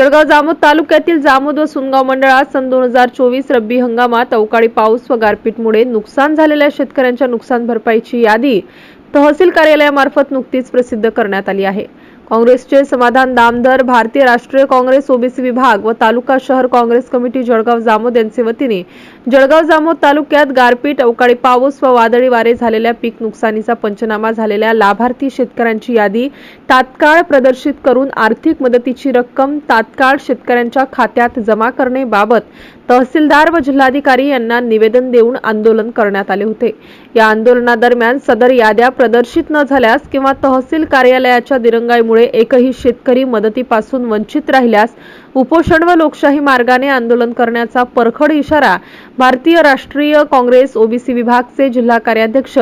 जळगाव जामोद तालुक्यातील जामोद व सुनगाव मंडळात सन दोन हजार चोवीस रब्बी हंगामात अवकाळी पाऊस व गारपीटमुळे नुकसान झालेल्या शेतकऱ्यांच्या नुकसान भरपाईची यादी तहसील कार्यालयामार्फत नुकतीच प्रसिद्ध करण्यात आली आहे. काँग्रेसचे समाधान दामदर भारतीय राष्ट्रीय काँग्रेस ओबीसी विभाग व तालुका शहर काँग्रेस कमिटी जळगाव जामोद यांचे वतीने जळगाव जामोद तालुक्यात गारपीट अवकाळी पाऊस व वादळी वारे झालेल्या पीक नुकसानीचा पंचनामा झालेल्या लाभार्थी शेतकऱ्यांची यादी तात्काळ प्रदर्शित करून आर्थिक मदतीची रक्कम तात्काळ शेतकऱ्यांच्या खात्यात जमा करण्याबाबत तहसीलदार व जिल्हाधिकारी यांना निवेदन देऊन आंदोलन करण्यात आले होते. या आंदोलनादरम्यान सदर याद्या प्रदर्शित न झाल्यास किंवा तहसील कार्यालयाच्या दिरंगाईमुळे एकही शेतकरी मदतीपासून वंचित राहिल्यास उपोषण व लोकशाही मार्गाने आंदोलन करण्याचा परखड इशारा भारतीय राष्ट्रीय काँग्रेस ओबीसी विभागचे जिल्हा कार्याध्यक्ष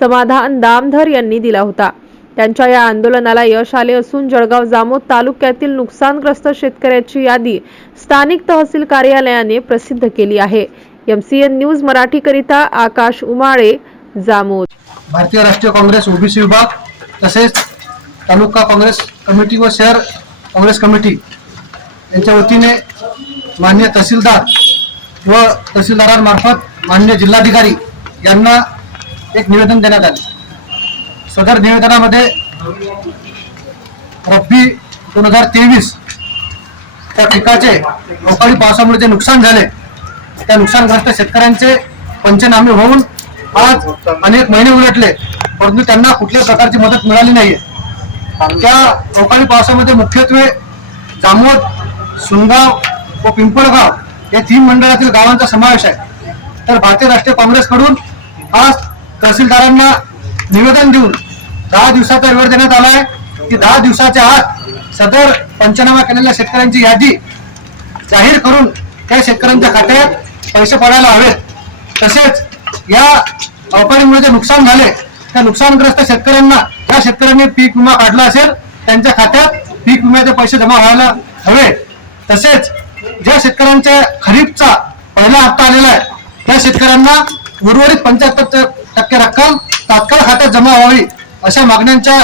समाधान दामधर यांनी दिला होता. त्यांच्या या आंदोलनाला यश आले असून जळगाव जामोद तालुक्यातील नुकसानग्रस्त शेतकऱ्याची यादी स्थानिक तहसील कार्यालयाने प्रसिद्ध केली आहे. एमसीएन न्यूज मराठीकरिता आकाश उमाळे जामोद. भारतीय राष्ट्रीय काँग्रेस ओबीसी विभाग तसेच तालुका काँग्रेस कमिटी व शहर काँग्रेस कमिटी यांच्या वतीने मान्य तहसीलदार व तहसीलदारांमार्फत मान्य जिल्हाधिकारी यांना एक निवेदन देण्यात आले. सदर निवेदनामध्ये रब्बी दोन हजार तेवीस त्या पिकाचे अवकाळी पावसामुळे जे नुकसान झाले त्या नुकसानग्रस्त शेतकऱ्यांचे पंचनामे होऊन आज अनेक महिने उलटले परंतु त्यांना कुठल्याही प्रकारची मदत मिळाली नाहीये. त्या अवकाळी पावसामध्ये मुख्यत्वे जामोद सुनगाव व पिंपळगाव या तीन मंडळातील गावांचा समावेश आहे. तर भारतीय राष्ट्रीय काँग्रेसकडून आज तहसीलदारांना निवेदन देऊन दहा दिवसाचा वेळ देण्यात आला आहे. की दहा दिवसाच्या आत सदर पंचनामा केलेल्या शेतकऱ्यांची यादी जाहीर करून त्या शेतकऱ्यांच्या खात्यात पैसे पडायला हवेत तसेच या अवकाळीमुळे जे नुकसान झाले त्या नुकसानग्रस्त शेतकऱ्यांना ज्या शेतकऱ्यांनी पीक विमा काढला असेल त्यांच्या खात्यात पीक विम्याचे पैसे जमा व्हायला हवे. तसेच ज्या शेतकऱ्यांच्या खरीपचा पहिला हप्ता आलेला आहे त्या शेतकऱ्यांना उर्वरित पंच्याहत्तर टक्के रक्कम तात्काळ खात्यात जमा व्हावी अशा मागण्यांच्या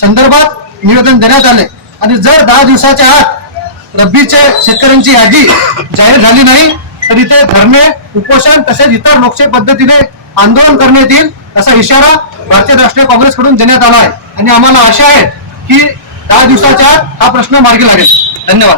संदर्भात निवेदन देण्यात आले. आणि जर दहा दिवसाच्या आत रब्बीचे शेतकऱ्यांची यादी जाहीर झाली नाही तर इथे धरणे उपोषण तसेच इतर लोकशाही पद्धतीने आंदोलन करण्यात येईल असा इशारा भारतीय राष्ट्रीय काँग्रेसकडून देण्यात आला आहे. आणि आम्हाला आशा आहे की दहा दिवसाच्या हा प्रश्न मार्गी लागेल. धन्यवाद.